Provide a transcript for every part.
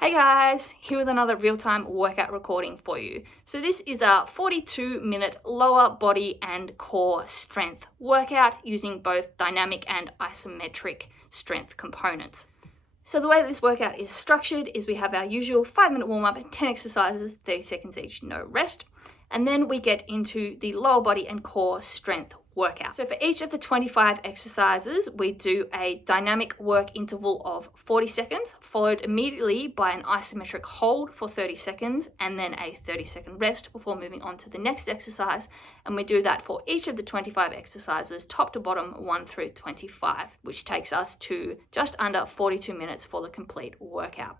Hey guys, here with another real-time workout recording for you. So this is a 42-minute lower body and core strength workout using both dynamic and isometric strength components. So the way this workout is structured is we have our usual 5-minute warm-up, 10 exercises, 30 seconds each, no rest. And then we get into the lower body and core strength workout. So for each of the 25 exercises, we do a dynamic work interval of 40 seconds, followed immediately by an isometric hold for 30 seconds, and then a 30-second rest before moving on to the next exercise. And we do that for each of the 25 exercises, top to bottom, 1 through 25, which takes us to just under 42 minutes for the complete workout.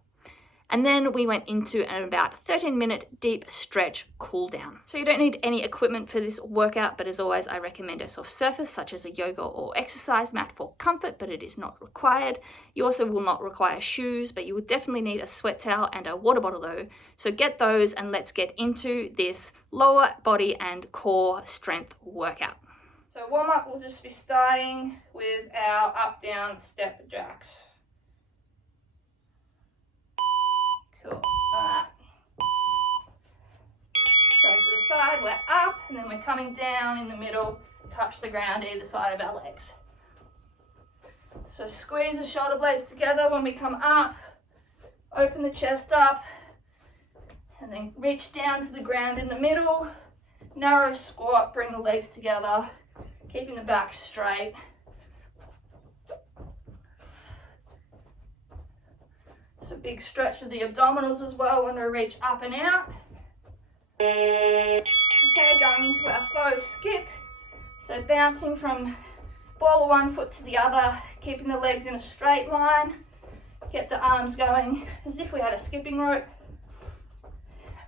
And then we went into an about 13-minute deep stretch cool down. So you don't need any equipment for this workout, but as always, I recommend a soft surface such as a yoga or exercise mat for comfort, but it is not required. You also will not require shoes, but you will definitely need a sweat towel and a water bottle though. So get those and let's get into this lower body and core strength workout. So warm up, we'll just be starting with our up down step jacks. Cool. Alright. So to the side, we're up, and then we're coming down in the middle, touch the ground either side of our legs. So squeeze the shoulder blades together when we come up, open the chest up, and then reach down to the ground in the middle, narrow squat, bring the legs together, keeping the back straight. A big stretch of the abdominals as well when we reach up and out. Okay, going into our faux skip. So bouncing from ball of one foot to the other, keeping the legs in a straight line. Get the arms going as if we had a skipping rope.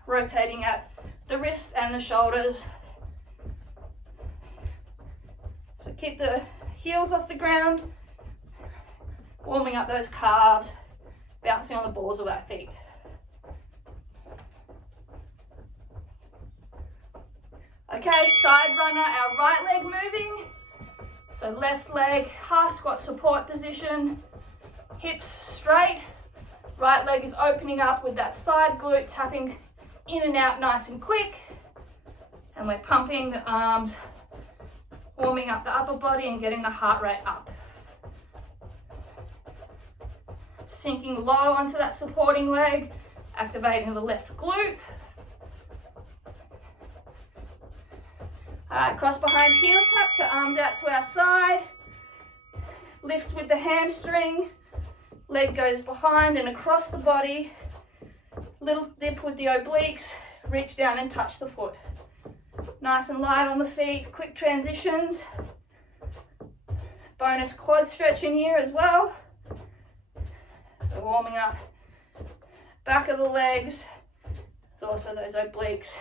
Rotating at the wrists and the shoulders. So keep the heels off the ground, warming up those calves. Bouncing on the balls of our feet. Okay, side runner, our right leg moving. So left leg, half squat support position, hips straight. Right leg is opening up with that side glute, tapping in and out nice and quick. And we're pumping the arms, warming up the upper body and getting the heart rate up. Sinking low onto that supporting leg, activating the left glute. All right, cross behind heel tap, so arms out to our side. Lift with the hamstring, leg goes behind and across the body. Little dip with the obliques, reach down and touch the foot. Nice and light on the feet, quick transitions. Bonus quad stretch in here as well. So warming up back of the legs, there's also those obliques.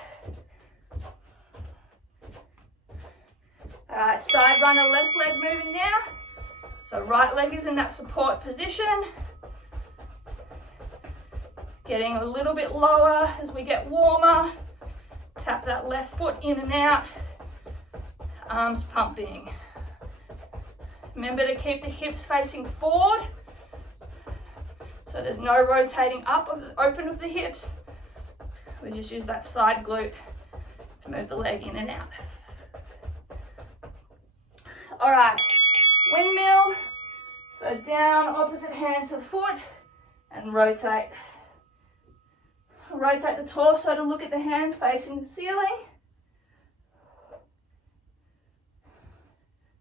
All right, side runner, left leg moving now. So right leg is in that support position. Getting a little bit lower as we get warmer. Tap that left foot in and out. Arms pumping. Remember to keep the hips facing forward. So there's no rotating up of the open of the hips. We just use that side glute to move the leg in and out. All right, windmill. So down, opposite hand to foot, and rotate. Rotate the torso to look at the hand facing the ceiling.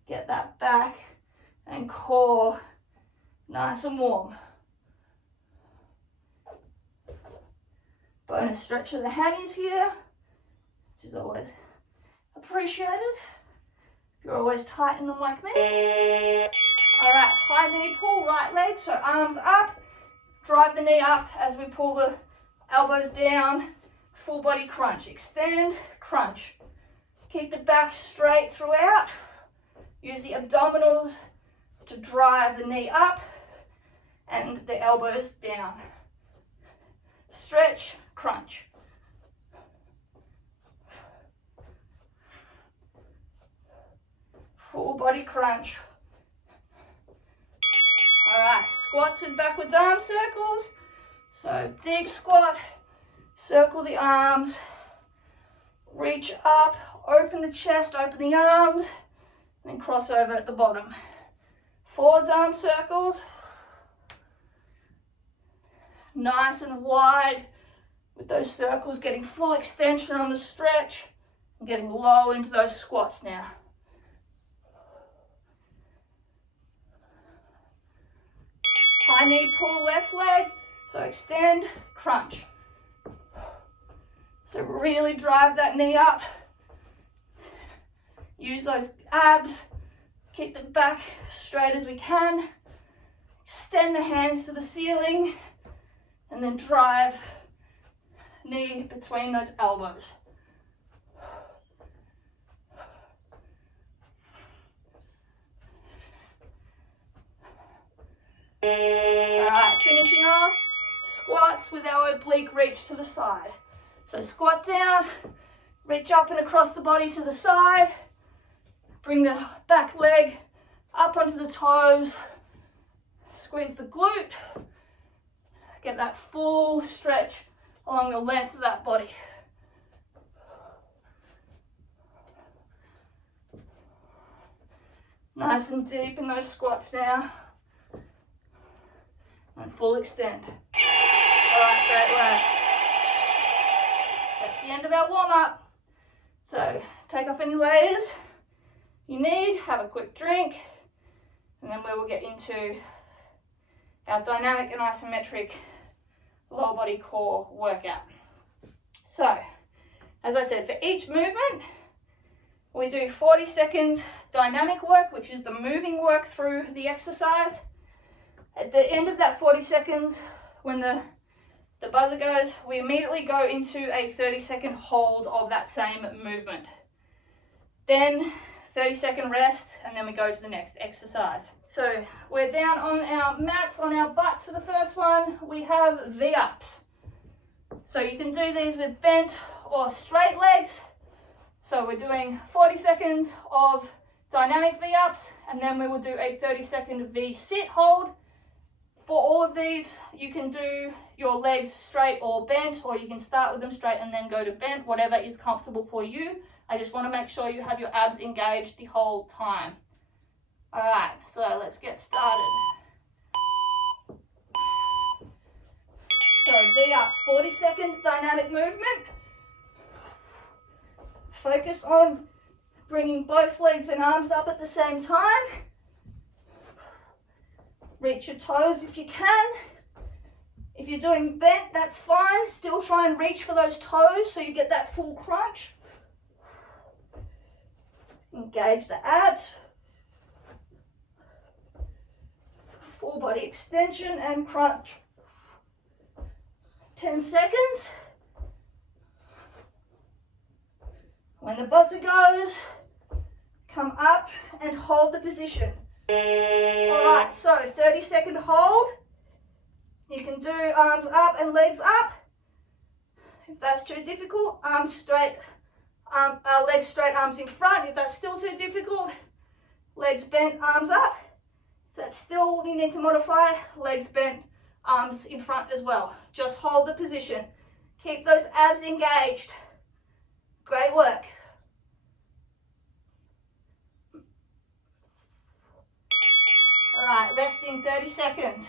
Get that back and core nice and warm. Bonus stretch of the hammies here, which is always appreciated. If you're always tight in them like me. All right, high knee pull, right leg, so arms up. Drive the knee up as we pull the elbows down. Full body crunch, extend, crunch. Keep the back straight throughout. Use the abdominals to drive the knee up and the elbows down. Stretch, crunch. Full body crunch. All right, squats with backwards arm circles. So deep squat, circle the arms, reach up, open the chest, open the arms, then cross over at the bottom. Forwards arm circles, nice and wide with those circles, getting full extension on the stretch and getting low into those squats now. High knee pull left leg, so extend, crunch. So really drive that knee up. Use those abs, keep the back straight as we can. Extend the hands to the ceiling and then drive knee between those elbows. Alright, finishing off, squats with our oblique reach to the side. So squat down, reach up and across the body to the side, bring the back leg up onto the toes, squeeze the glute, get that full stretch along the length of that body. Nice and deep in those squats now. And full extend. All right, great work. That's the end of our warm-up. So take off any layers you need, have a quick drink, and then we will get into our dynamic and isometric lower body core workout. So, as I said, for each movement, we do 40 seconds dynamic work, which is the moving work through the exercise. At the end of that 40 seconds, when the buzzer goes, we immediately go into a 30-second hold of that same movement. Then 30-second rest, and then we go to the next exercise. So we're down on our mats, on our butts for the first one. We have V-ups. So you can do these with bent or straight legs. So we're doing 40 seconds of dynamic V-ups, and then we will do a 30-second V-sit hold. For all of these, you can do your legs straight or bent, or you can start with them straight and then go to bent, whatever is comfortable for you. I just want to make sure you have your abs engaged the whole time. All right, so let's get started. So V-ups, 40 seconds, dynamic movement. Focus on bringing both legs and arms up at the same time. Reach your toes if you can. If you're doing bent, that's fine. Still try and reach for those toes so you get that full crunch. Engage the abs. Full body extension and crunch. 10 seconds. When the buzzer goes, come up and hold the position. Alright, so 30-second hold. You can do arms up and legs up. If that's too difficult, arms straight, legs straight, arms in front. If that's still too difficult, legs bent, arms up. If that's still, you need to modify, legs bent, arms in front as well. Just hold the position. Keep those abs engaged. Great work. Alright, resting 30 seconds.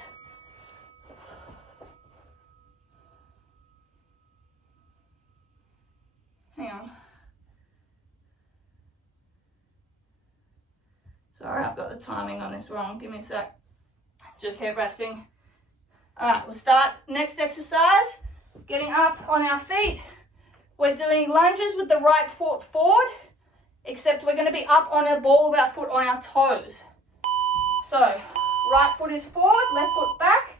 Hang on. Sorry, I've got the timing on this wrong. Give me a sec. Just keep resting. Alright, we'll start next exercise. Getting up on our feet. We're doing lunges with the right foot forward, except we're going to be up on the ball of our foot on our toes. So, right foot is forward, left foot back.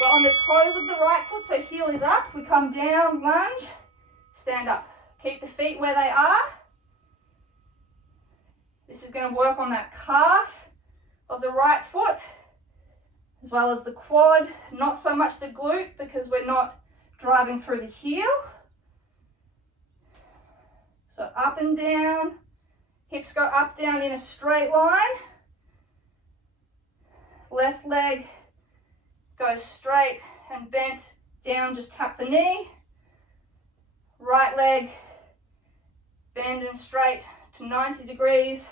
We're on the toes of the right foot, so heel is up. We come down, lunge, stand up. Keep the feet where they are. This is going to work on that calf of the right foot, as well as the quad, not so much the glute because we're not driving through the heel. So up and down, hips go up, down in a straight line. Left leg goes straight and bent down, just tap the knee. Right leg, bend and straight to 90 degrees,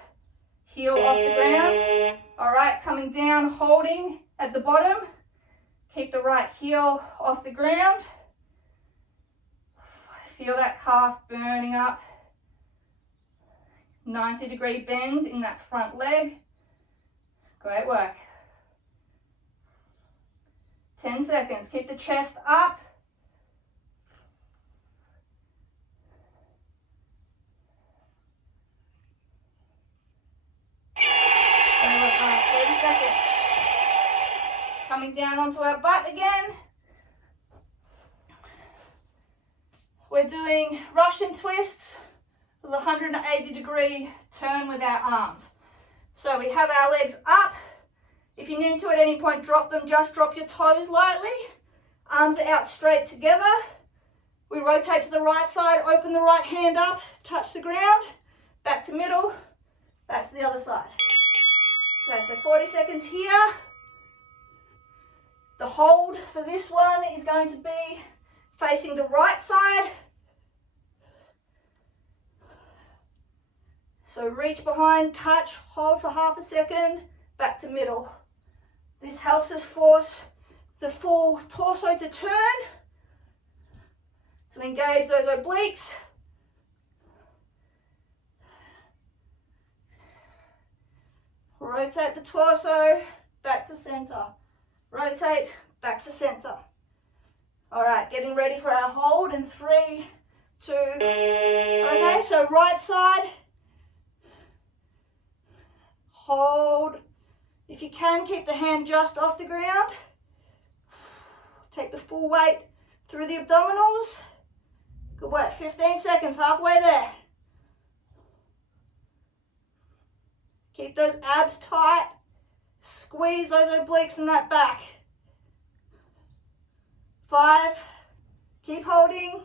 heel off the ground. All right, coming down, holding at the bottom. Keep the right heel off the ground. Feel that calf burning up. 90-degree bend in that front leg. Great work. 10 seconds. Keep the chest up. Great work. All right, 30 seconds. Coming down onto our butt again. We're doing Russian twists with a 180-degree turn with our arms. So we have our legs up. If you need to at any point drop them, just drop your toes lightly. Arms are out straight together. We rotate to the right side, open the right hand up, touch the ground, back to middle, back to the other side. Okay, so 40 seconds here. The hold for this one is going to be facing the right side. So reach behind, touch, hold for half a second, back to middle. This helps us force the full torso to turn, to engage those obliques. Rotate the torso, back to center. Rotate, back to center. All right, getting ready for our hold in 3, 2. Okay, so right side. Hold. If you can, keep the hand just off the ground. Take the full weight through the abdominals. Good work. 15 seconds, halfway there. Keep those abs tight. Squeeze those obliques in that back. 5. Keep holding.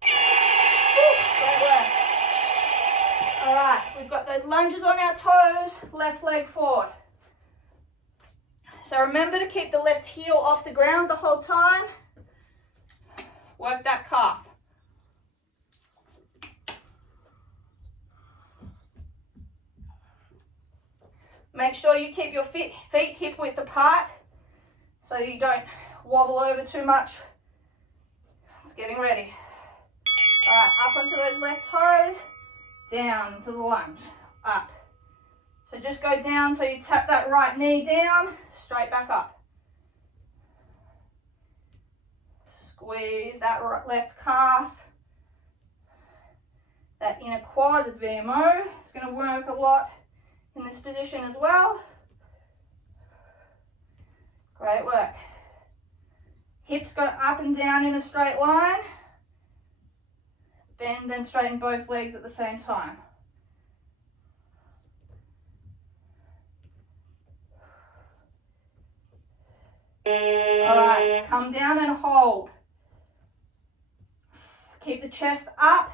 Great work. All right, we've got those lunges on our toes, left leg forward. So remember to keep the left heel off the ground the whole time. Work that calf. Make sure you keep your feet hip width apart so you don't wobble over too much. It's getting ready. All right, up onto those left toes. Down into the lunge, up. So just go down so you tap that right knee down, straight back up. Squeeze that left calf. That inner quad, the VMO, it's going to work a lot in this position as well. Great work. Hips go up and down in a straight line. Bend and straighten both legs at the same time. All right, come down and hold. Keep the chest up.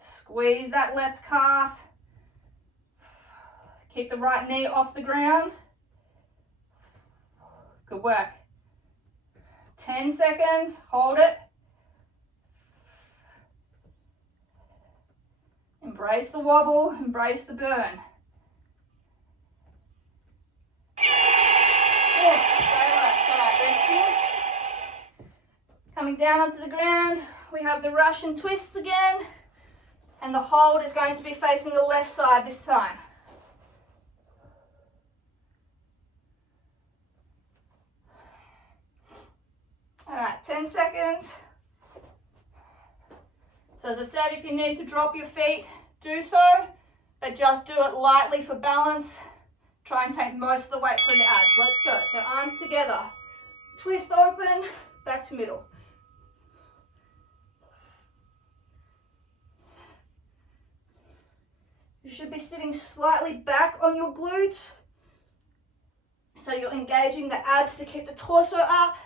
Squeeze that left calf. Keep the right knee off the ground. Good work. 10 seconds, hold it. Embrace the wobble, embrace the burn. Great work. All right, resting. Coming down onto the ground, we have the Russian twists again, and the hold is going to be facing the left side this time. All right, 10 seconds. So as I said, if you need to drop your feet, do so, but just do it lightly for balance. Try and take most of the weight through the abs. Let's go. So arms together. Twist open, back to middle. You should be sitting slightly back on your glutes. So you're engaging the abs to keep the torso up.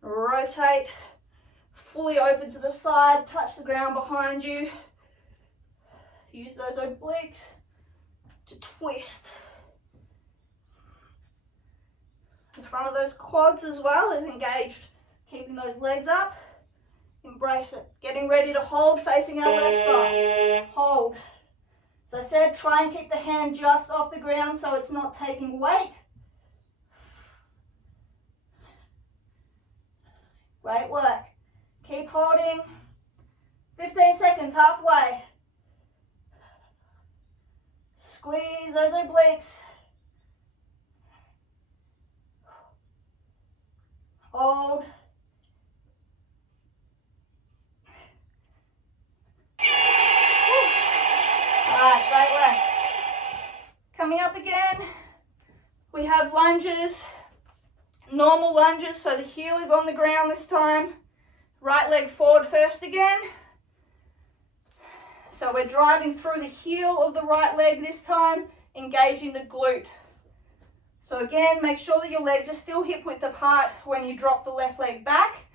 Rotate, fully open to the side, touch the ground behind you. Use those obliques to twist. front of those quads as well is engaged, keeping those legs up. Embrace it. Getting ready to hold facing our left side. Hold. As I said, try and keep the hand just off the ground so it's not taking weight. Great work. Keep holding. 15 seconds, halfway. Squeeze those obliques. Hold. Alright, great work. Coming up again, we have lunges, normal lunges, so the heel is on the ground this time. Right leg forward first again. So we're driving through the heel of the right leg this time, engaging the glute. So again, make sure that your legs are still hip width apart when you drop the left leg back,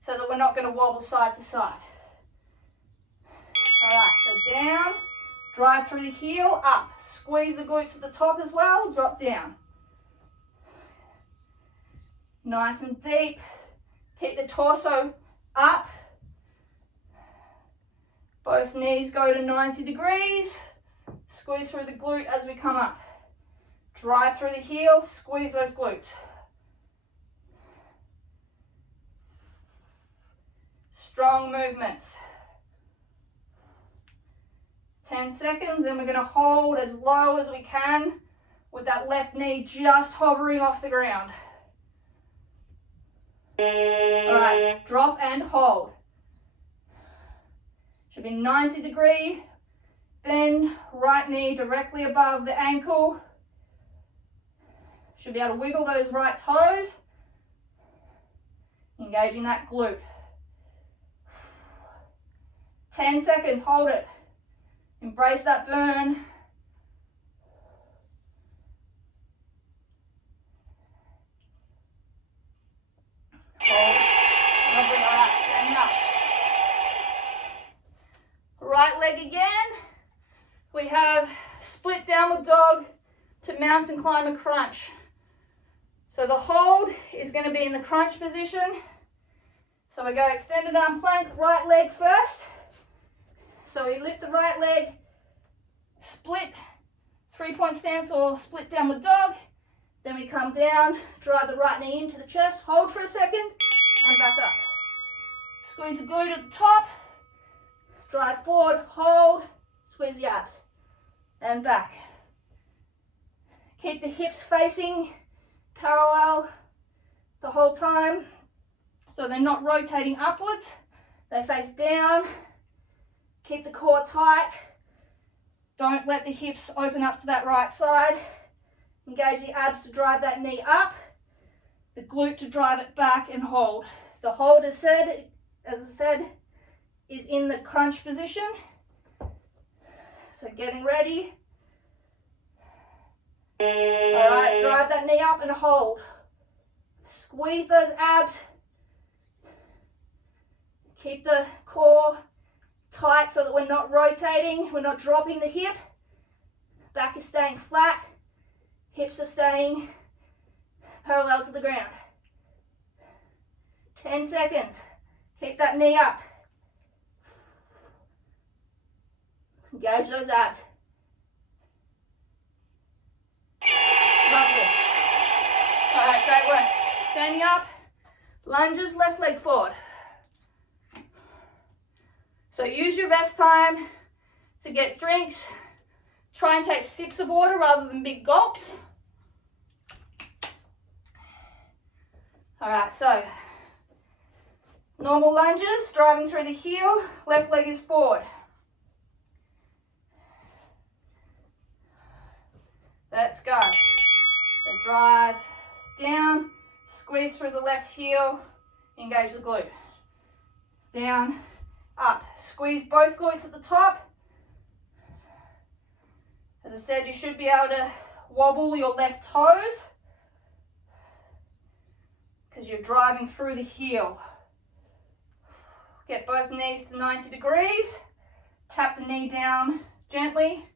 so that we're not going to wobble side to side. Alright, so down, drive through the heel, up. Squeeze the glutes at the top as well, drop down. Nice and deep. Keep the torso up. Both knees go to 90 degrees. Squeeze through the glute as we come up. Drive through the heel, squeeze those glutes. Strong movements. 10 seconds, then we're going to hold as low as we can with that left knee just hovering off the ground. Alright, drop and hold. Should be 90 degree bend, right knee directly above the ankle. Should be able to wiggle those right toes, engaging that glute. 10 seconds, hold it. Embrace that burn. Hold. Lovely. All right, standing up. Right leg again. We have split downward dog to mountain climber crunch. So the hold is going to be in the crunch position. So we go extended arm plank, right leg first. So we lift the right leg, split, 3-point stance or split downward dog. Then we come down, drive the right knee into the chest, hold for a second, and back up. Squeeze the glute at the top, drive forward, hold, squeeze the abs, and back. Keep the hips facing parallel the whole time, so they're not rotating upwards, they face down. Keep the core tight. Don't let the hips open up to that right side. Engage the abs to drive that knee up. The glute to drive it back and hold. The hold, as I said, is in the crunch position. So getting ready. All right, drive that knee up and hold. Squeeze those abs. Keep the core tight so that we're not rotating, we're not dropping the hip. Back is staying flat, hips are staying parallel to the ground. 10 seconds. Keep that knee up. Engage those abs. Lovely. All right, great work. Standing up, lunges, left leg forward. So use your rest time to get drinks. Try and take sips of water rather than big gulps. All right, so normal lunges, driving through the heel, left leg is forward. Let's go. So drive down, squeeze through the left heel, engage the glute. Down, up. Squeeze both glutes at the top. As I said, you should be able to wobble your left toes because you're driving through the heel. Get both knees to 90 degrees. Tap the knee down gently.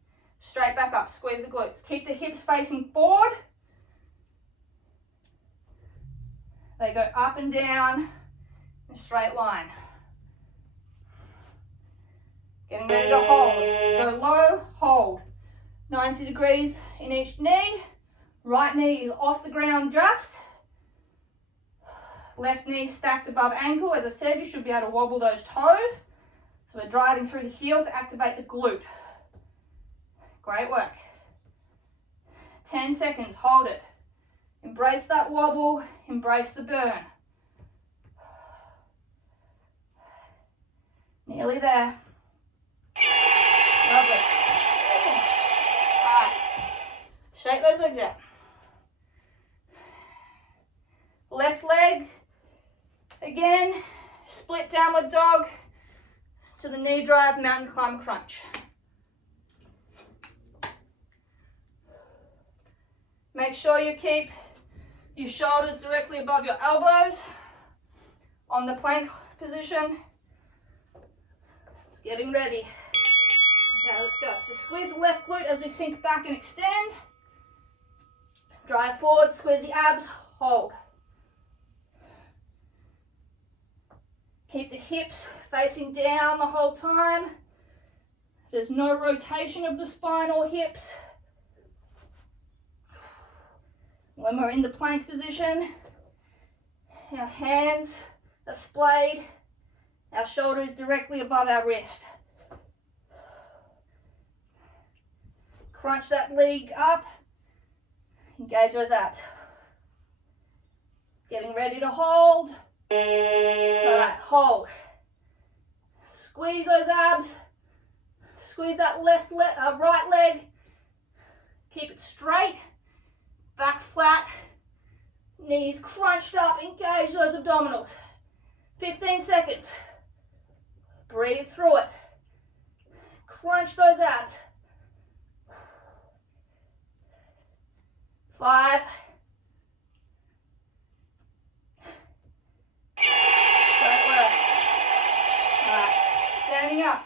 Straight back up. Squeeze the glutes. Keep the hips facing forward. They go up and down in a straight line. Getting ready to hold. Go low, hold. 90 degrees in each knee. Right knee is off the ground just. Left knee stacked above ankle. As I said, you should be able to wobble those toes. So we're driving through the heel to activate the glute. Great work. 10 seconds, hold it. Embrace that wobble, embrace the burn. Nearly there. Lovely. All right, shake those legs out. Left leg, again, split downward dog to the knee drive, mountain climber crunch. Make sure you keep your shoulders directly above your elbows on the plank position. It's getting ready. Okay, let's go. So squeeze the left glute as we sink back and extend. Drive forward, squeeze the abs, hold. Keep the hips facing down the whole time. There's no rotation of the spine or hips. When we're in the plank position, our hands are splayed, our shoulder is directly above our wrist. Crunch that leg up, engage those abs. Getting ready to hold. All right, hold. Squeeze those abs. Squeeze that right leg. Keep it straight. Back flat. Knees crunched up. Engage those abdominals. 15 seconds. Breathe through it. Crunch those abs. 5. Great work. All right, standing up.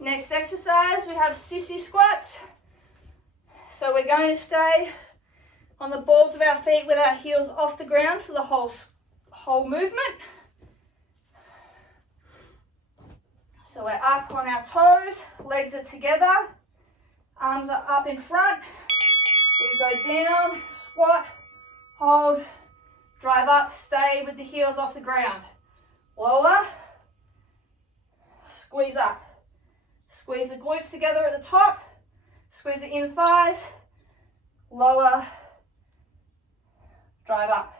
Next exercise, we have sissy squats. So we're going to stay on the balls of our feet with our heels off the ground for the whole movement. So we're up on our toes, legs are together, arms are up in front. We go down, squat, hold, drive up, stay with the heels off the ground. Lower, squeeze up. Squeeze the glutes together at the top, squeeze the inner thighs, lower, drive up.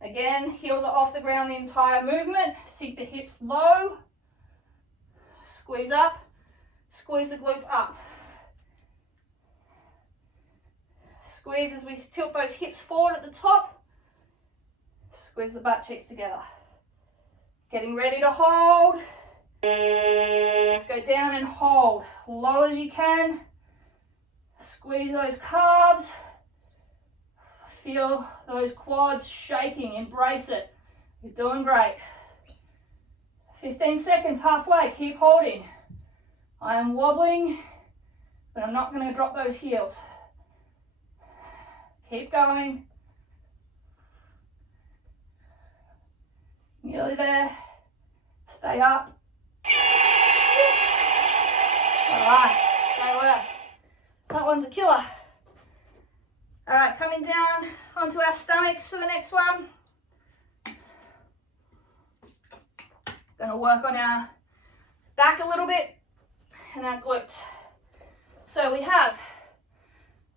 Again, heels are off the ground the entire movement. Sink the hips low, squeeze up, squeeze the glutes up. Squeeze as we tilt those hips forward at the top, squeeze the butt cheeks together. Getting ready to hold. Let's go down and hold. Low as you can. Squeeze those calves. Feel those quads shaking. Embrace it. You're doing great. 15 seconds, halfway. Keep holding. I am wobbling, but I'm not going to drop those heels. Keep going. Nearly there. Stay up. All right, great work. That one's a killer. All right, coming down onto our stomachs for the next one. Gonna work on our back a little bit and our glutes. So we have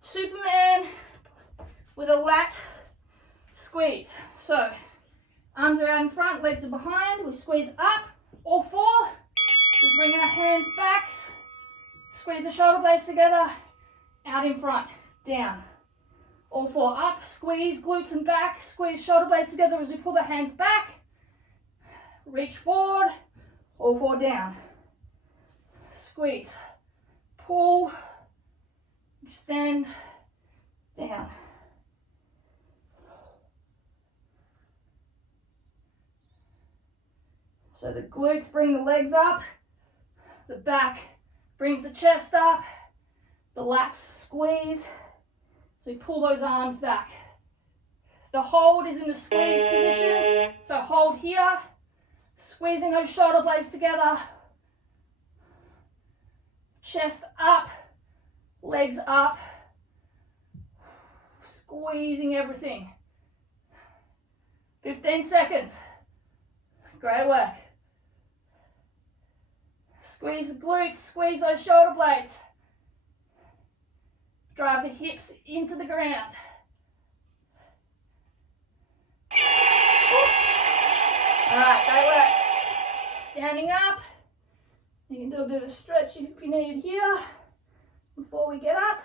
Superman with a lat squeeze. So arms are out in front, legs are behind. We squeeze up, all four. We bring our hands back, squeeze the shoulder blades together, out in front, down. All four up, squeeze glutes and back, squeeze shoulder blades together as we pull the hands back. Reach forward, all four down. Squeeze, pull, extend, down. So the glutes bring the legs up, the back brings the chest up, the lats squeeze. So we pull those arms back. The hold is in the squeeze position. So hold here, squeezing those shoulder blades together. Chest up, legs up, squeezing everything. 15 seconds. Great work. Squeeze the glutes, squeeze those shoulder blades. Drive the hips into the ground. All right, great work. Standing up. You can do a bit of a stretch if you need it here before we get up.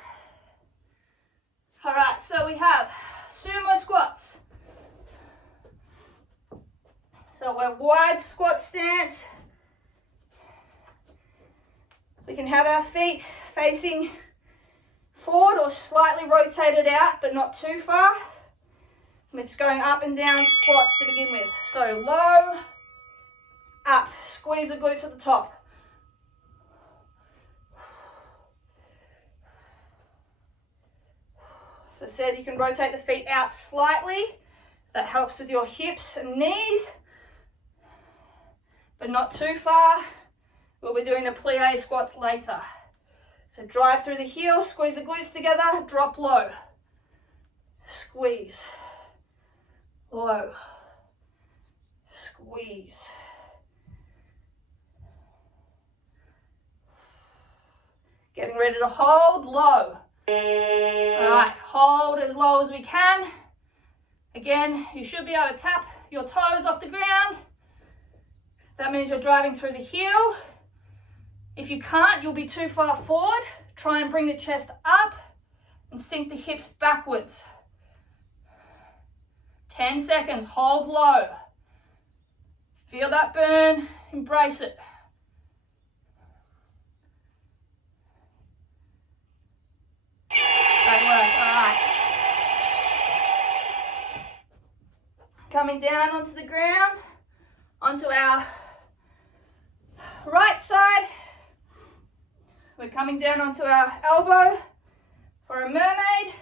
All right, so we have sumo squats. So we're wide squat stance. We can have our feet facing forward or slightly rotated out, but not too far. We're just going up and down squats to begin with. So low, up, squeeze the glutes at the top. As I said, you can rotate the feet out slightly. That helps with your hips and knees, but not too far. We'll be doing the plie squats later. So drive through the heels, squeeze the glutes together, drop low. Squeeze. Low. Squeeze. Getting ready to hold low. All right, hold as low as we can. Again, you should be able to tap your toes off the ground. That means you're driving through the heel. If you can't, you'll be too far forward. Try and bring the chest up and sink the hips backwards. 10 seconds, hold low. Feel that burn, embrace it. Great work, all right. Coming down onto the ground, onto our right side. We're coming down onto our elbow for a mermaid.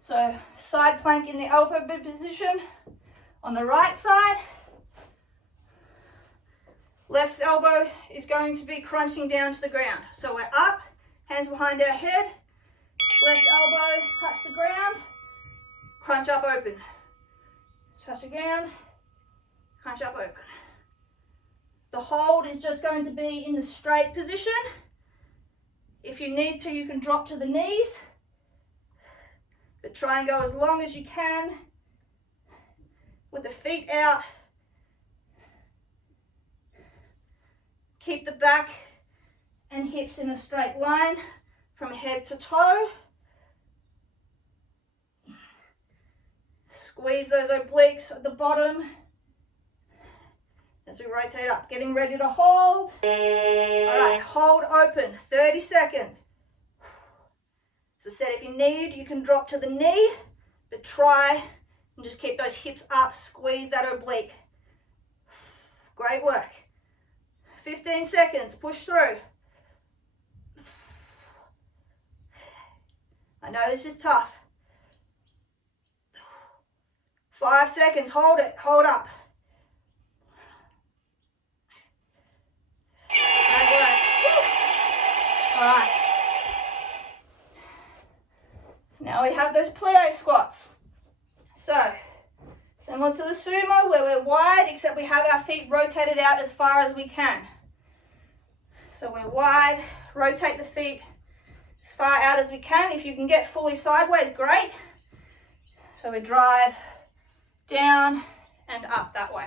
So side plank in the elbow position on the right side. Left elbow is going to be crunching down to the ground. So we're up, hands behind our head. Left elbow touch the ground, crunch up open. Touch the ground, crunch up open. The hold is just going to be in the straight position. If you need to, you can drop to the knees, but try and go as long as you can with the feet out. Keep the back and hips in a straight line from head to toe. Squeeze those obliques at the bottom as we rotate up, getting ready to hold. All right, hold open, 30 seconds. As I said, if you need, you can drop to the knee, but try and just keep those hips up, squeeze that oblique. Great work. 15 seconds, push through. I know this is tough. 5 seconds, hold it, hold up. Great work. All right. Now we have those plie squats. So, similar to the sumo where we're wide, except we have our feet rotated out as far as we can. So we're wide, rotate the feet as far out as we can. If you can get fully sideways, great. So we drive down and up that way.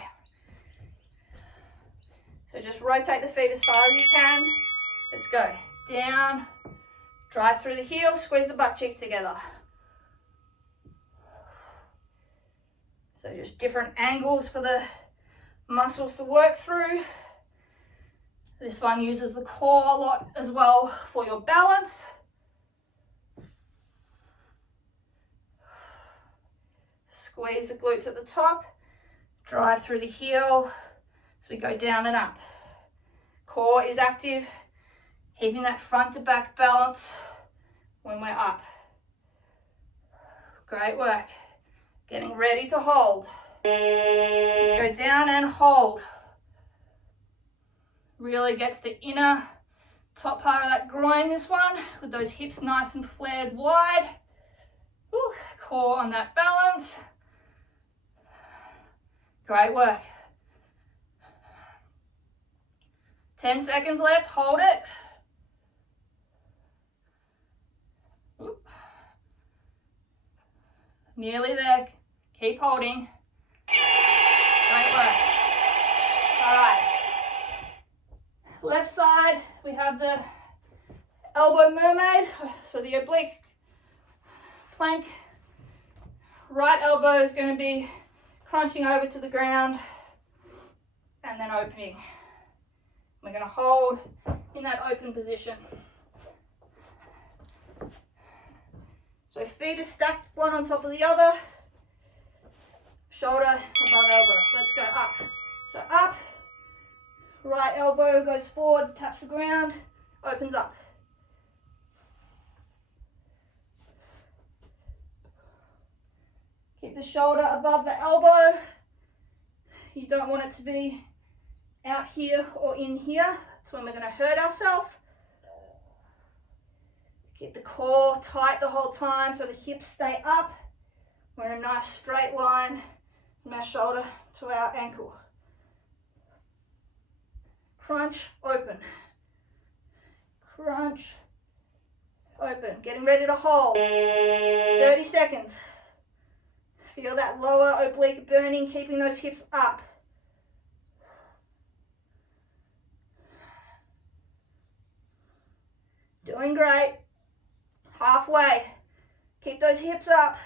So just rotate the feet as far as you can. Let's go. Down, drive through the heel, squeeze the butt cheeks together. So just different angles for the muscles to work through. This one uses the core a lot as well for your balance. Squeeze the glutes at the top, drive through the heel as we go down and up. Core is active, keeping that front to back balance when we're up. Great work. Getting ready to hold. Let's go down and hold. Really gets the inner top part of that groin, this one, with those hips nice and flared wide. Ooh, core on that balance. Great work. 10 seconds left, hold it. Ooh. Nearly there, keep holding. Great work. All right. Left side, we have the elbow mermaid, so the oblique plank. Right elbow is going to be crunching over to the ground and then opening. We're going to hold in that open position. So feet are stacked one on top of the other, shoulder above elbow. Let's go up. So up. Right elbow goes forward, taps the ground, opens up. Keep the shoulder above the elbow. You don't want it to be out here or in here. That's when we're going to hurt ourselves. Keep the core tight the whole time so the hips stay up. We're in a nice straight line from our shoulder to our ankle. Crunch, open. Crunch, open. Getting ready to hold. 30 seconds. Feel that lower oblique burning, keeping those hips up. Doing great. Halfway. Keep those hips up.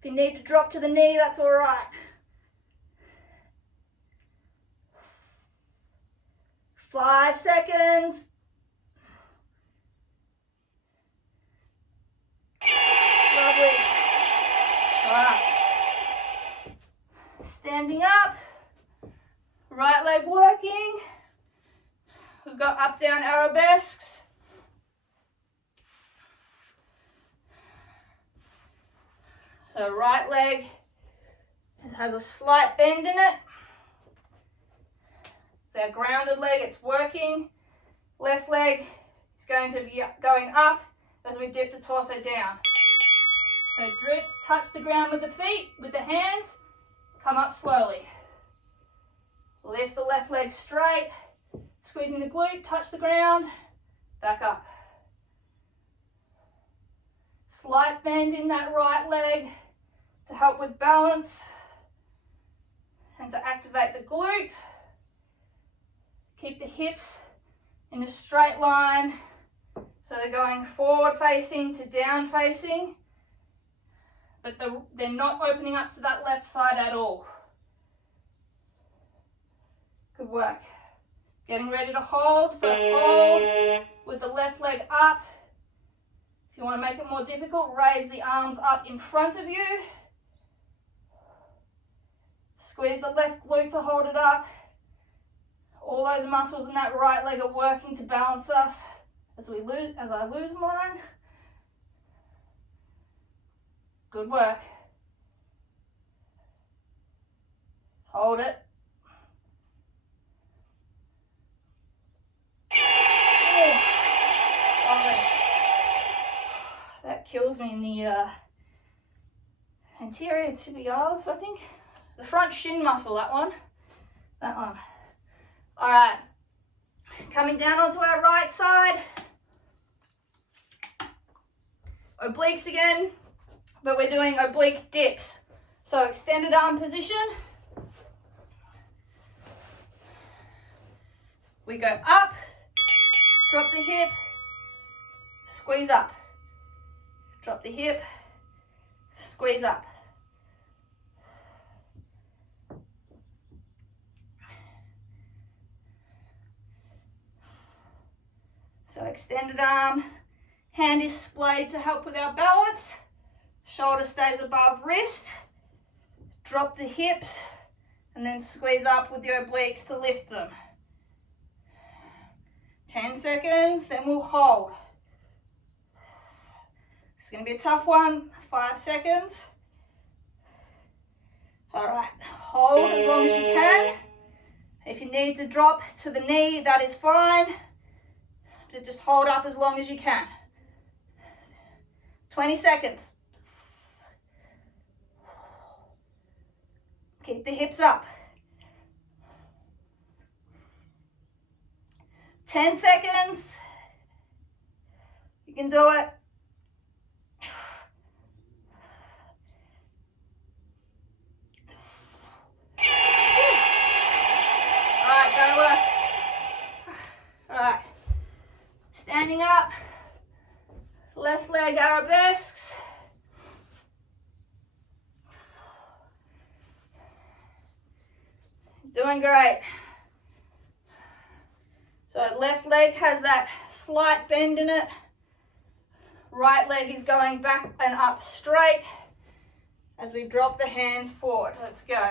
If you need to drop to the knee, that's all right. 5 seconds. Lovely. All right. Standing up. Right leg working. We've got up, down arabesques. So right leg has a slight bend in it. It's our grounded leg, it's working. Left leg is going to be going up as we dip the torso down. So drip, touch the ground with the feet, with the hands, come up slowly. Lift the left leg straight, squeezing the glute, touch the ground, back up. Slight bend in that right leg to help with balance and to activate the glute. Keep the hips in a straight line so they're going forward facing to down facing, but they're not opening up to that left side at all. Good work. Getting ready to hold, so hold with the left leg up. If you want to make it more difficult, raise the arms up in front of you. Squeeze the left glute to hold it up. All those muscles in that right leg are working to balance us as I lose mine. Good work. Hold it. Oh, lovely. That kills me in the anterior tibialis, I think. The front shin muscle, that one. All right, coming down onto our right side. Obliques again, but we're doing oblique dips. So extended arm position. We go up, drop the hip, squeeze up. Drop the hip, squeeze up. So extended arm, hand is splayed to help with our balance. Shoulder stays above wrist. Drop the hips and then squeeze up with your obliques to lift them. 10 seconds, then we'll hold. It's going to be a tough one. 5 seconds. All right, hold as long as you can. If you need to drop to the knee, that is fine. Just hold up as long as you can. 20 seconds. Keep the hips up. 10 seconds. You can do it. All right, go work. All right. Standing up. Left leg arabesques. Doing great. So left leg has that slight bend in it. Right leg is going back and up straight as we drop the hands forward. Let's go.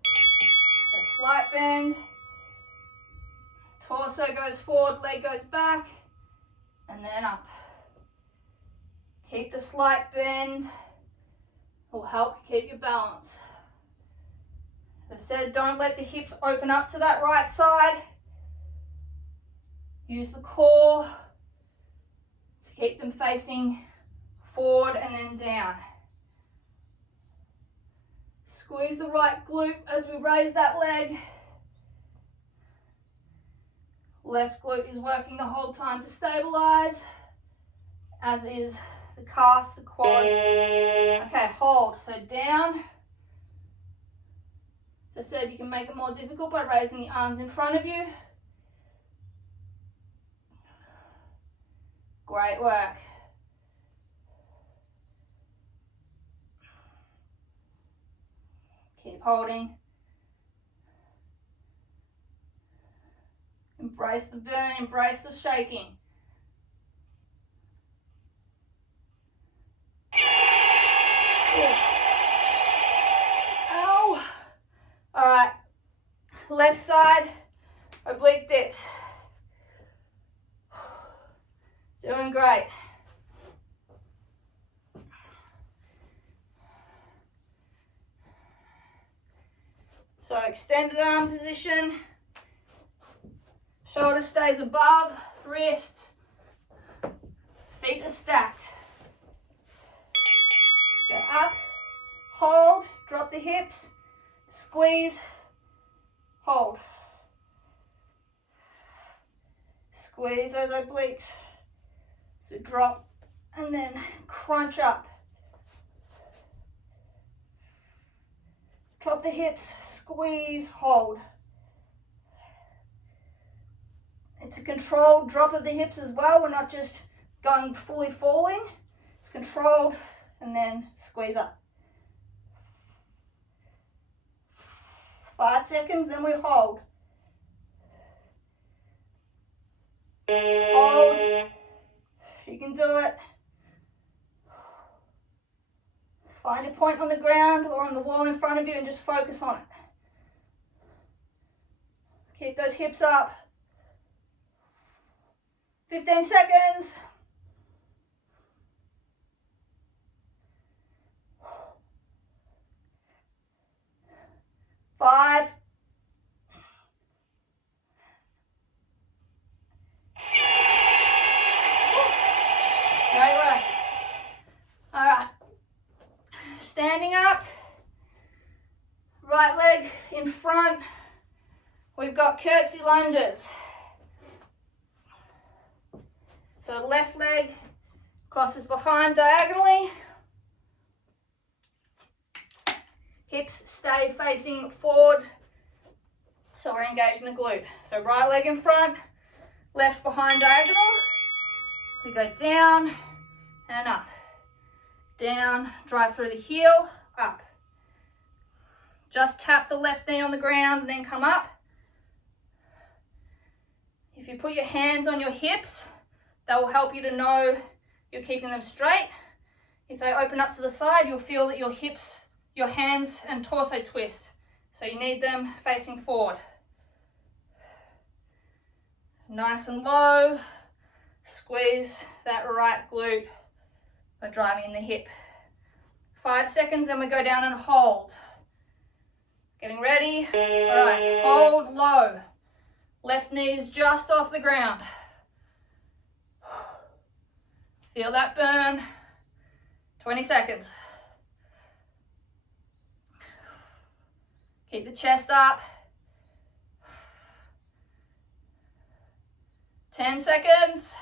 So slight bend. Torso goes forward, leg goes back, and then up. Keep the slight bend. Will help you keep your balance. As I said, don't let the hips open up to that right side. Use the core to keep them facing forward and then down. Squeeze the right glute as we raise that leg. Left glute is working the whole time to stabilize, as is the calf, the quad. Okay, hold. So down. As I said, you can make it more difficult by raising the arms in front of you. Great work. Keep holding. Embrace the burn, embrace the shaking. Ow! All right, left side, oblique dips. Doing great. So extended arm position. Shoulder stays above, wrist, feet are stacked. Let's go up, hold, drop the hips, squeeze, hold. Squeeze those obliques. So drop and then crunch up. Drop the hips, squeeze, hold. It's a controlled drop of the hips as well. We're not just going fully falling. It's controlled and then squeeze up. 5 seconds, then we hold. Hold. You can do it. Find a point on the ground or on the wall in front of you and just focus on it. Keep those hips up. 15 seconds. 5. Great work. All right. Standing up. Right leg in front. We've got curtsy lunges. So left leg crosses behind diagonally. Hips stay facing forward, so we're engaging the glute. So right leg in front, left behind diagonal. We go down and up. Down, drive through the heel, up. Just tap the left knee on the ground and then come up. If you put your hands on your hips, that will help you to know you're keeping them straight. If they open up to the side, you'll feel that your hips, your hands and torso twist. So you need them facing forward. Nice and low. Squeeze that right glute. by driving in the hip. 5 seconds, then we go down and hold. Getting ready. All right, hold low. Left knee is just off the ground. Feel that burn. 20 seconds. Keep the chest up. 10 seconds.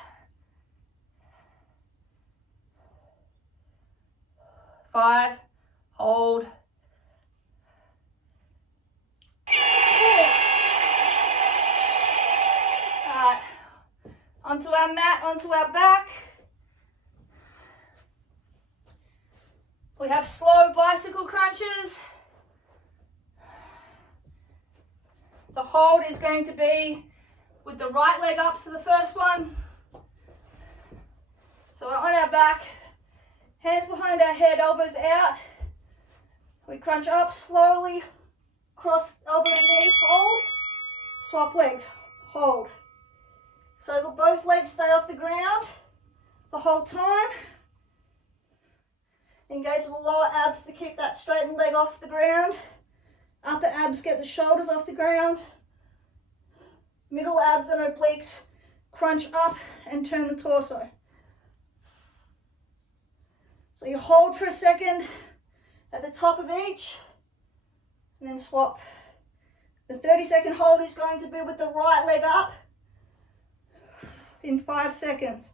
5, hold. Alright, onto our mat, onto our back. We have slow bicycle crunches. The hold is going to be with the right leg up for the first one. So we're on our back, hands behind our head, elbows out. We crunch up slowly, cross elbow to knee, hold, swap legs, hold. So both legs stay off the ground the whole time. Engage the lower abs to keep that straightened leg off the ground. Upper abs get the shoulders off the ground. Middle abs and obliques crunch up and turn the torso. So you hold for a second at the top of each and then swap. The 30-second hold is going to be with the right leg up in 5 seconds.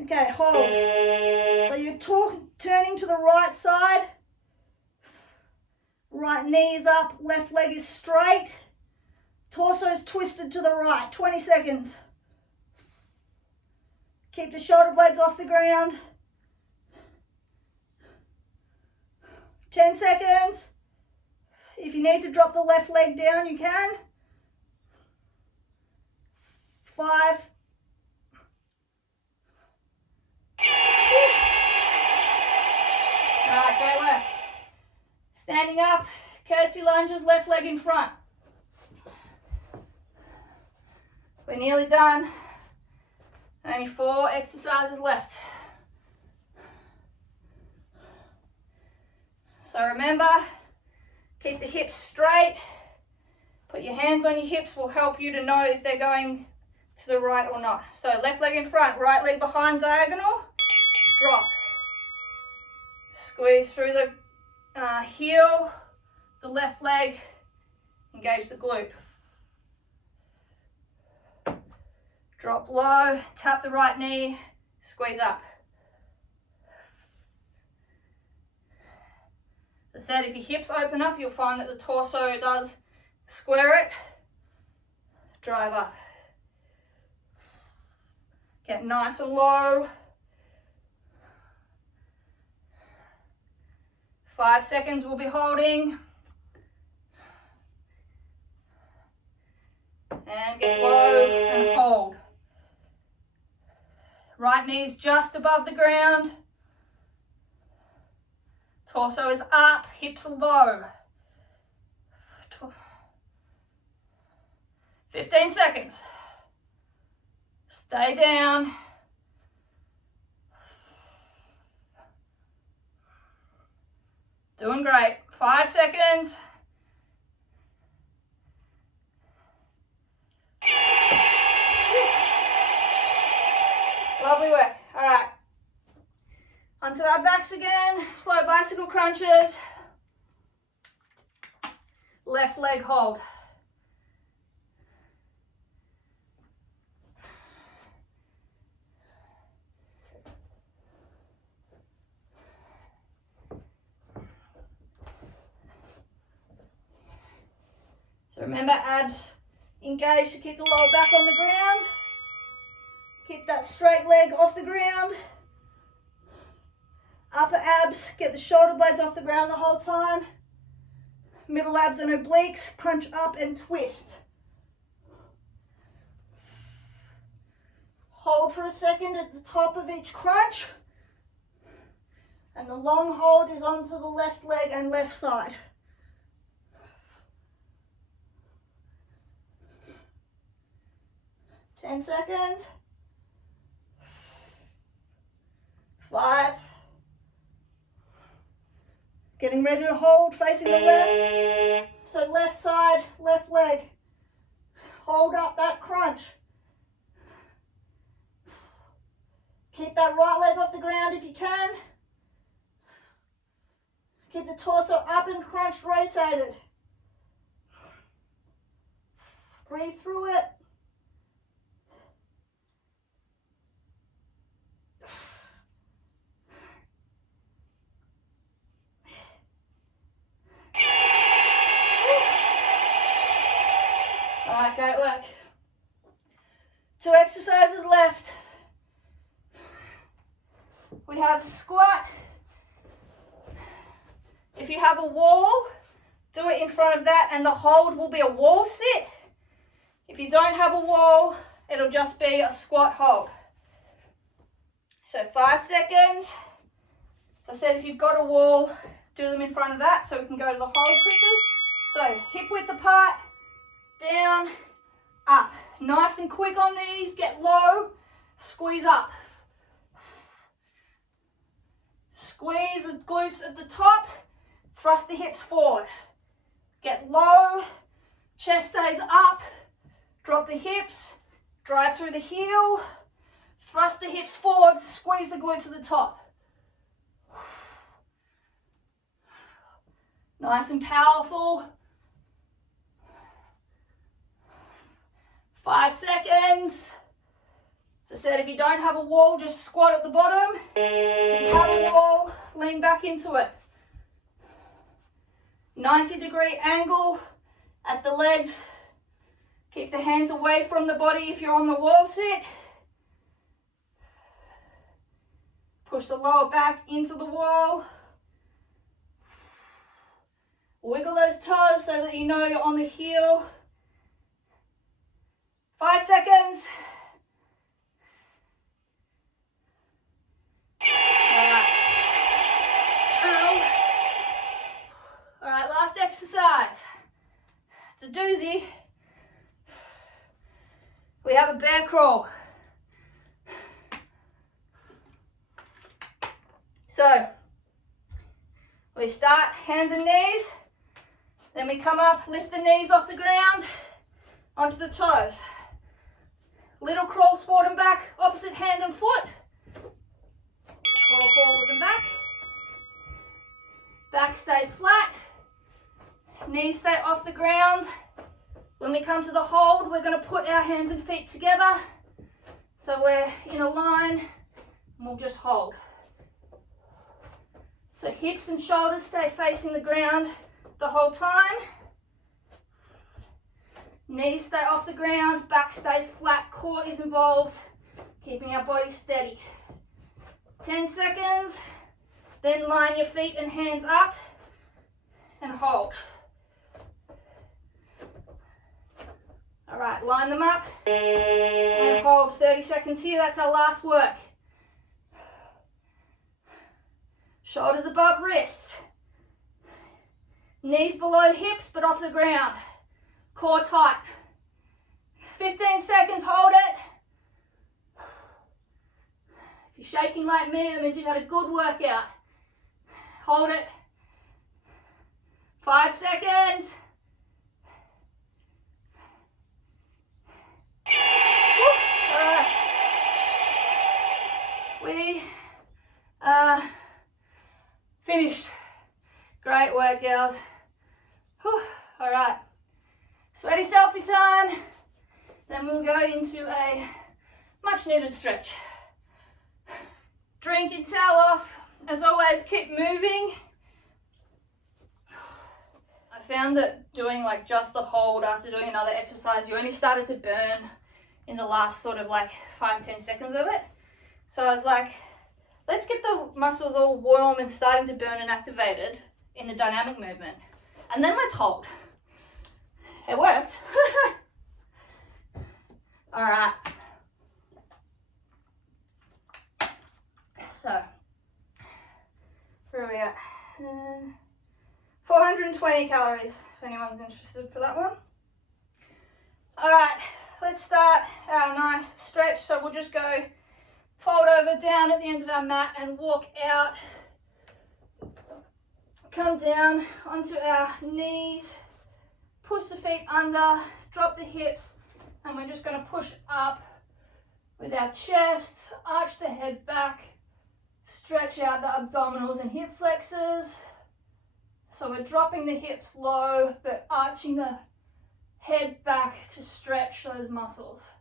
Okay, hold. So you're turning to the right side. Right knee is up, left leg is straight. Torso is twisted to the right. 20 seconds. Keep the shoulder blades off the ground. 10 seconds. If you need to drop the left leg down, you can. 5. Alright, great work. Standing up, curtsy lunges, left leg in front. We're nearly done. Only 4 exercises left. So remember, keep the hips straight. Put your hands on your hips will help you to know if they're going to the right or not. So left leg in front, right leg behind diagonal, drop. Squeeze through the heel, the left leg, engage the glute. Drop low, tap the right knee, squeeze up. As I said, if your hips open up, you'll find that the torso does square it. Drive up. Get nice and low. 5 seconds we'll be holding. And get low and hold. Right knee's just above the ground. Torso is up, hips are low. 15 seconds. Stay down. Doing great. 5 seconds. Lovely work. All right. Onto our backs again. Slow bicycle crunches. Left leg hold. So remember, abs engaged to keep the lower back on the ground. Keep that straight leg off the ground. Upper abs, get the shoulder blades off the ground the whole time. Middle abs and obliques, crunch up and twist. Hold for a second at the top of each crunch. And the long hold is onto the left leg and left side. .10 seconds. 5. Getting ready to hold, facing the left. So left side, left leg. Hold up that crunch. Keep that right leg off the ground if you can. Keep the torso up and crunch rotated. Breathe through it. All right, great work. 2 exercises left. We have squat. If you have a wall, do it in front of that, and the hold will be a wall sit. If you don't have a wall, it'll just be a squat hold. So 5 seconds. As I said, if you've got a wall, do them in front of that so we can go to the hold quickly. So hip width apart, down, up. Nice and quick on these, get low, squeeze up. Squeeze the glutes at the top, thrust the hips forward. Get low, chest stays up, drop the hips, drive through the heel, thrust the hips forward, squeeze the glutes at the top. Nice and powerful. 5 seconds. As I said, if you don't have a wall, just squat at the bottom. If you have a wall, lean back into it. 90-degree angle at the legs. Keep the hands away from the body if you're on the wall sit. Push the lower back into the wall. Wiggle those toes so that you know you're on the heel. 5 seconds. All right, last exercise. It's a doozy. We have a bear crawl. So, we start hands and knees, then we come up, lift the knees off the ground, onto the toes. Little crawl forward and back, opposite hand and foot. Crawl forward and back. Back stays flat. Knees stay off the ground. When we come to the hold, we're going to put our hands and feet together. So we're in a line, and we'll just hold. So hips and shoulders stay facing the ground the whole time. Knees stay off the ground, back stays flat, core is involved, keeping our body steady. 10 seconds, then line your feet and hands up and hold. All right, line them up and hold 30 seconds here. That's our last work. Shoulders above wrists. Knees below hips but off the ground. Core tight. 15 seconds, hold it. If you're shaking like me, that means you've had a good workout. Hold it. 5 seconds. All right. We are finished. Great work, girls. Whew. All right. Sweaty selfie time. Then we'll go into a much needed stretch. Drink your towel off. As always, keep moving. I found that doing like just the hold after doing another exercise, you only started to burn in the last sort of like 5-10 seconds of it. So I was like, let's get the muscles all warm and starting to burn and activated in the dynamic movement. And then let's hold. It worked. All right. So, where are we at? 420 calories, if anyone's interested for that one. All right, let's start our nice stretch. So we'll just go fold over down at the end of our mat and walk out. Come down onto our knees, push the feet under, drop the hips, and we're just going to push up with our chest, arch the head back, stretch out the abdominals and hip flexors. So we're dropping the hips low, but arching the head back to stretch those muscles.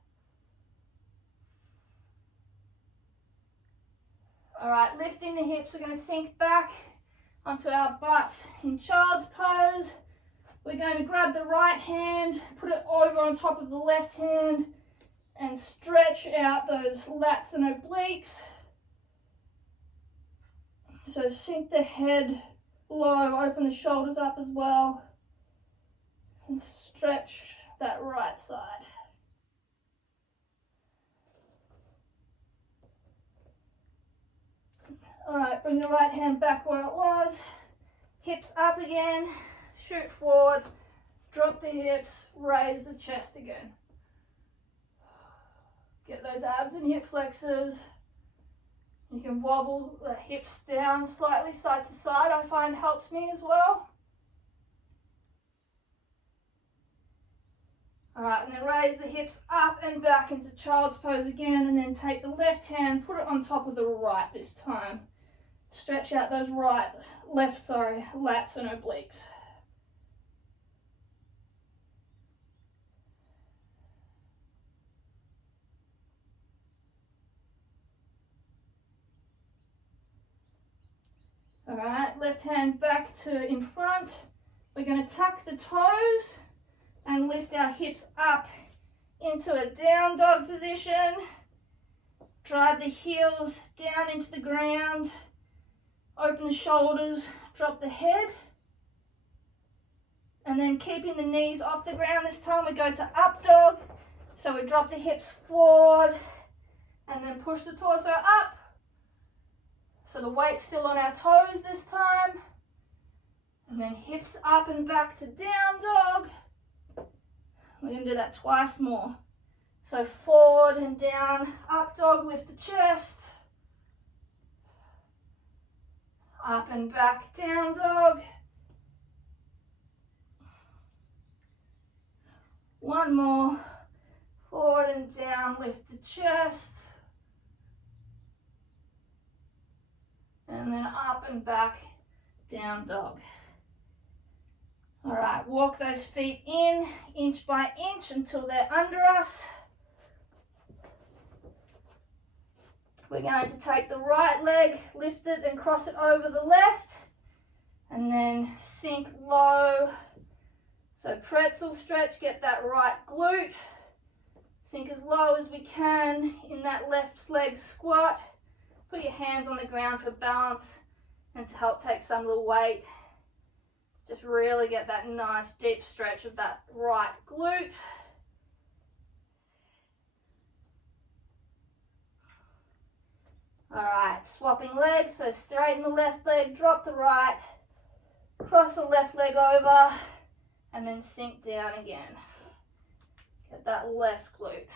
All right, lifting the hips, we're going to sink back onto our butt in child's pose. We're going to grab the right hand, put it over on top of the left hand, and stretch out those lats and obliques. So sink the head low, open the shoulders up as well, and stretch that right side. All right, bring the right hand back where it was, hips up again, shoot forward, drop the hips, raise the chest again. Get those abs and hip flexors. You can wobble the hips down slightly side to side, I find helps me as well. All right, and then raise the hips up and back into child's pose again, and then take the left hand, put it on top of the right this time. Stretch out those lats and obliques. All right, left hand back to in front. We're going to tuck the toes and lift our hips up into a down dog position. Drive the heels down into the ground. Open the shoulders, drop the head. And then keeping the knees off the ground this time, we go to up dog. So we drop the hips forward and then push the torso up. So the weight's still on our toes this time. And then hips up and back to down dog. We're going to do that twice more. So forward and down, up dog, lift the chest. Up and back, down dog. One more. Forward and down, lift the chest. And then up and back, down dog. All right, walk those feet in inch by inch until they're under us. We're going to take the right leg, lift it and cross it over the left, and then sink low. So pretzel stretch, get that right glute. Sink as low as we can in that left leg squat. Put your hands on the ground for balance and to help take some of the weight. Just really get that nice deep stretch of that right glute. All right, swapping legs, so straighten the left leg, drop the right, cross the left leg over, and then sink down again. Get that left glute.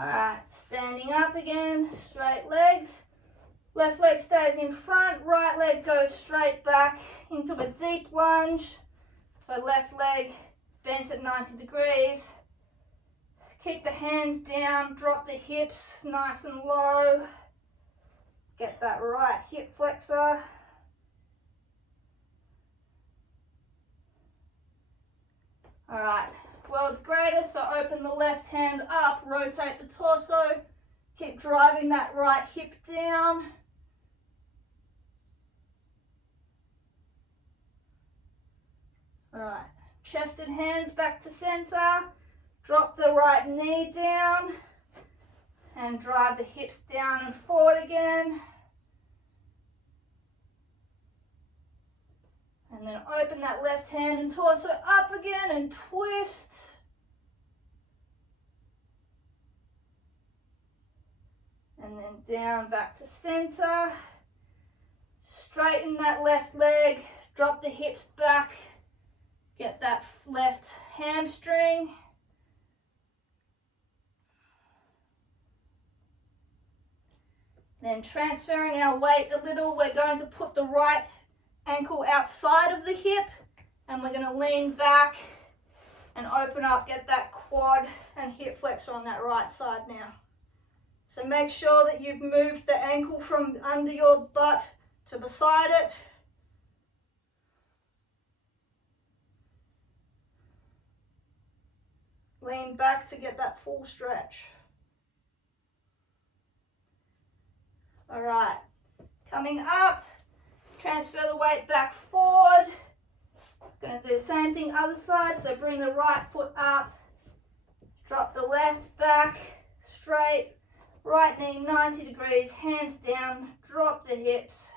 All right, standing up again, straight legs. Left leg stays in front, right leg goes straight back into a deep lunge. So left leg bent at 90 degrees. Keep the hands down, drop the hips nice and low. Get that right hip flexor. All right. World's greatest, so open the left hand up, rotate the torso, keep driving that right hip down. All right, chested hands back to center, drop the right knee down and drive the hips down and forward again. And then open that left hand and torso up again and twist. And then down back to center. Straighten that left leg, drop the hips back, get that left hamstring. Then transferring our weight a little, we're going to put the right ankle outside of the hip and we're going to lean back and open up, get that quad and hip flexor on that right side now. So make sure that you've moved the ankle from under your butt to beside it. Lean back to get that full stretch. All right, coming up, transfer the weight back forward. Going to do the same thing other side, so bring the right foot up, drop the left back, straight, right knee 90 degrees, hands down, drop the hips.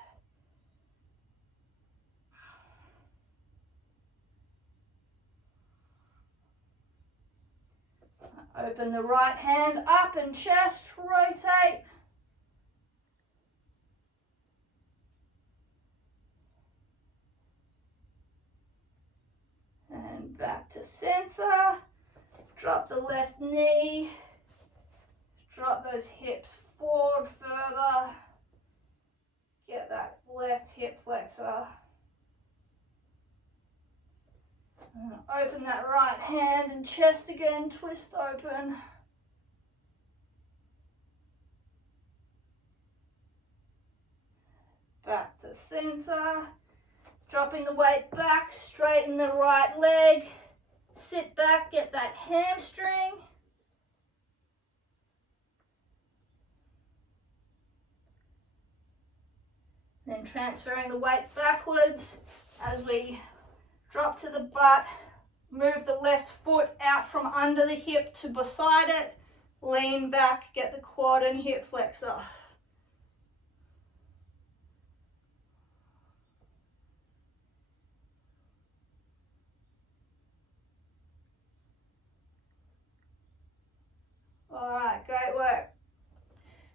Open the right hand up and chest, rotate. And back to center. Drop the left knee. Drop those hips forward further. Get that left hip flexor. And open that right hand and chest again, twist open. Back to center. Dropping the weight back, straighten the right leg. Sit back, get that hamstring. Then transferring the weight backwards as we drop to the butt, move the left foot out from under the hip to beside it, lean back, get the quad and hip flexor. All right, great work.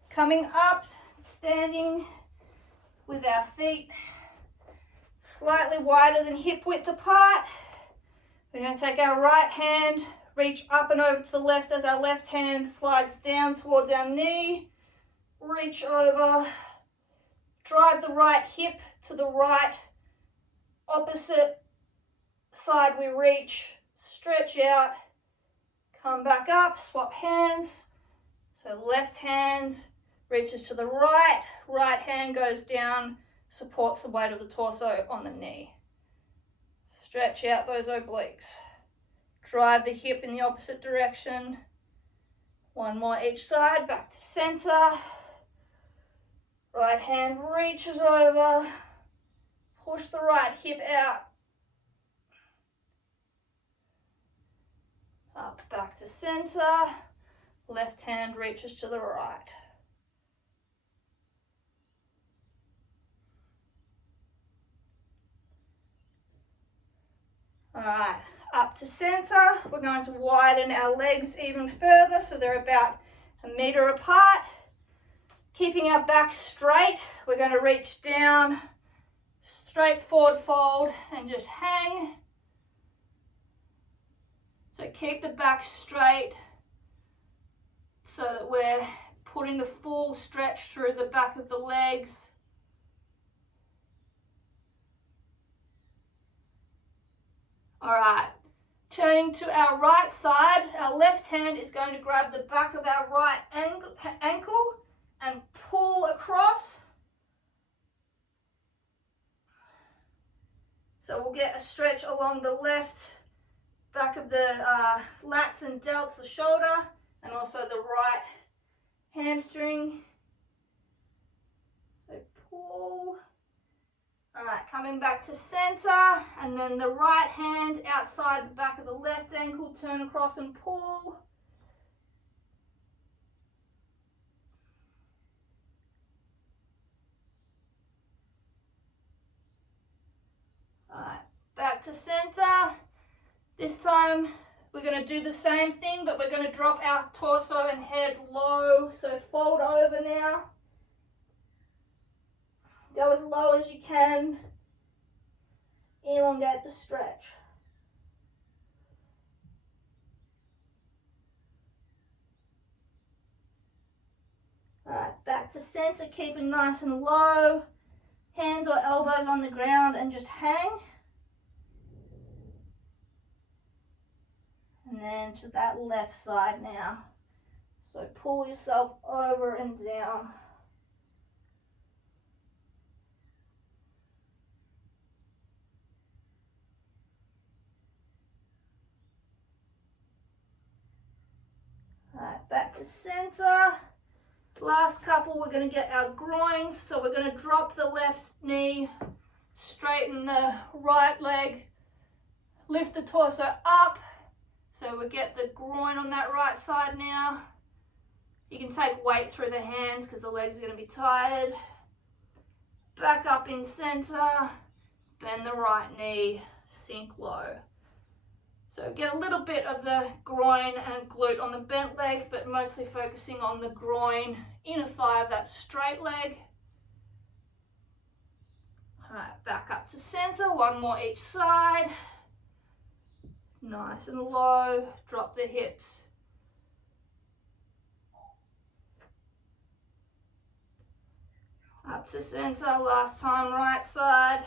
Coming up, standing with our feet slightly wider than hip width apart. We're going to take our right hand, reach up and over to the left as our left hand slides down towards our knee. Reach over, drive the right hip to the right, opposite side we reach, stretch out, come back up, swap hands. So left hand reaches to the right, right hand goes down, supports the weight of the torso on the knee. Stretch out those obliques. Drive the hip in the opposite direction. One more each side, back to center. Right hand reaches over. Push the right hip out. Up, back to center. Left hand reaches to the right. All right, up to center. We're going to widen our legs even further so they're about 1 meter apart. Keeping our back straight, we're going to reach down, straight forward fold and just hang. So keep the back straight so that we're putting the full stretch through the back of the legs. All right, turning to our right side, our left hand is going to grab the back of our right ankle and pull across. So we'll get a stretch along the left back of the lats and delts, the shoulder, and also the right hamstring. So pull. All right, coming back to center, and then the right hand outside the back of the left ankle, turn across and pull. All right, back to center. This time we're going to do the same thing, but we're going to drop our torso and head low. So fold over now. Go as low as you can. Elongate the stretch. Alright, back to center, keeping nice and low. Hands or elbows on the ground and just hang. And then to that left side now. So pull yourself over and down. Alright, back to center. Last couple, we're going to get our groins. So we're going to drop the left knee, straighten the right leg, lift the torso up. So we get the groin on that right side now. You can take weight through the hands because the legs are going to be tired. Back up in center, bend the right knee, sink low. So get a little bit of the groin and glute on the bent leg, but mostly focusing on the groin, inner thigh of that straight leg. All right, back up to center, one more each side. Nice and low, drop the hips. Up to center, last time right side.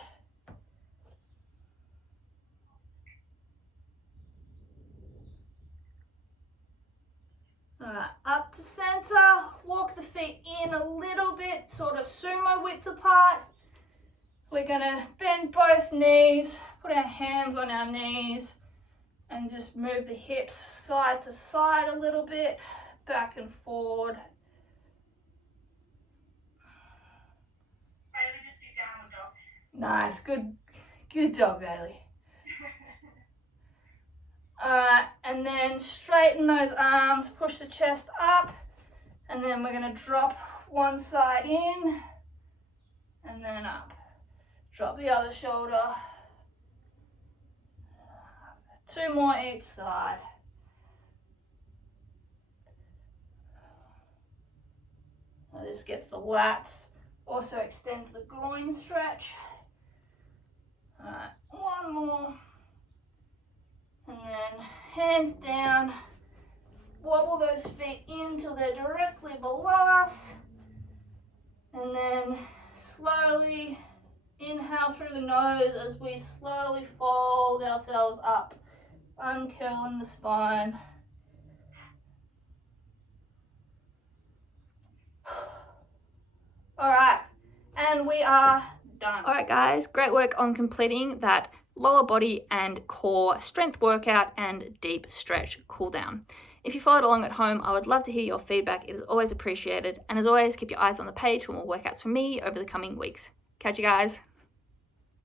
Alright, up to center, walk the feet in a little bit, sort of sumo width apart. We're gonna bend both knees, put our hands on our knees, and just move the hips side to side a little bit, back and forward. Bailey, just do downward dog. Nice, good job, Bailey. Alright, and then straighten those arms, push the chest up, and then we're going to drop one side in, and then up. Drop the other shoulder. 2 more each side. Now this gets the lats, also extends the groin stretch. Alright, one more. And then hands down, wobble those feet in till they're directly below us. And then slowly inhale through the nose as we slowly fold ourselves up, uncurling the spine. All right, and we are done. All right, guys, great work on completing that lower body and core strength workout and deep stretch cool down. If you followed along at home, I would love to hear your feedback. It is always appreciated. And as always, keep your eyes on the page for more workouts from me over the coming weeks. Catch you guys.